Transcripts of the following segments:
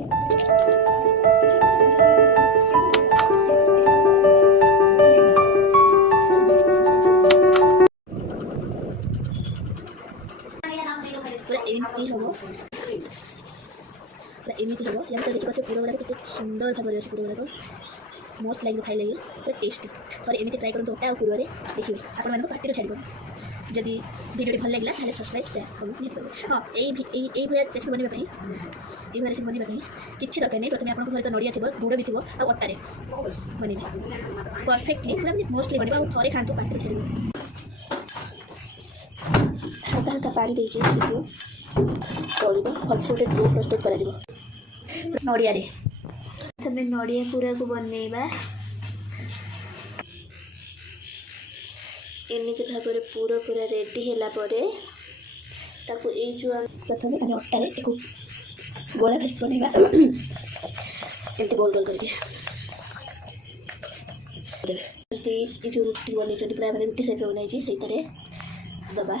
एमती हम एमती हम या तो देखिए पूरा गुड़ा केते सुंदर भाव अच्छे पूरा गुड़ा मस्त लगे खाई लगे पूरा टेस्टी थोड़े एमती ट्राए करूँ ओटा पूरा देखिए आपण मानक पार्टी छाड़ जदि भिडियो भल लगे ताले सब्सक्राइब शेयर कमेंट नहीं करेंगे। हाँ यही भाई रेसिपी बनवाई ये रेसिपी बनवाई किसी दरकार नहीं प्रथम आपको घर तो नड़िया थी गुड़ भी थी और अटारे बनवे परफेक्टली पूरा मोस्टली बनवा और थे खातु पार्टी छाड़ हल्का हल्का पानी देखिए चलो भलसे गोटे डो प्रस्तुत कर नड़िया प्रथम नड़िया पूरा को बनवा एमती भाव में पूरा पूरा रेडी है जो प्रथम आम अटारे एक गोला पेस्ट बनवा एमती गोल गोल करके जो रुटी बन प्राय मैंने रुटी साइड बनाई से दबा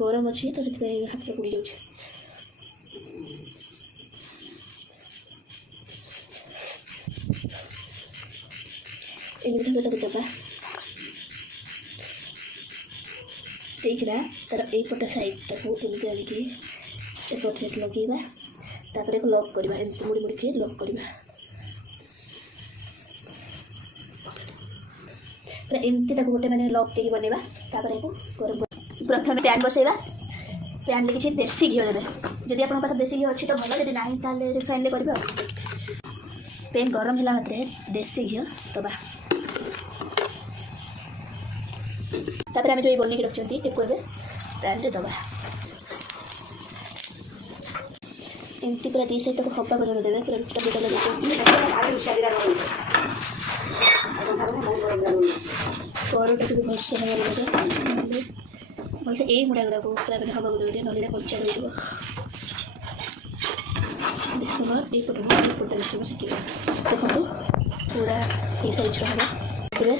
गरम अच्छी तो हाथ में पुड़ी जाऊँ एमती भाव दबा देखना तार एपट साइड ताको एमती आनिकी एपट साइड लगेगा तापर एक लॉक करवा एमती मुड़ी मुड़ी के लॉक करवा एमती ताको गोटे मैंने लॉक देकी बनवा तापर को गरम प्रथम पैन बसैवा पैन ले किसी देसी घी देवे जदि आप पाखे देसी घी अच्छी तो भल जब ना ताले रिफाइन ले करेंगे पैन गरम है मात्रे देसी घी दबा तापर आम जो बनिक रखी को पैन में दबा एमती पूरा दी साइड को हवा कर देवे पूरा रुटा दुटा लगे परोटा भी भलसे हवा भलसे यही मुड़ा गुड़ा को पूरा मैंने हवा देवे ना कच्चा रही देखो देखो पूरा ये साइज हम पूरा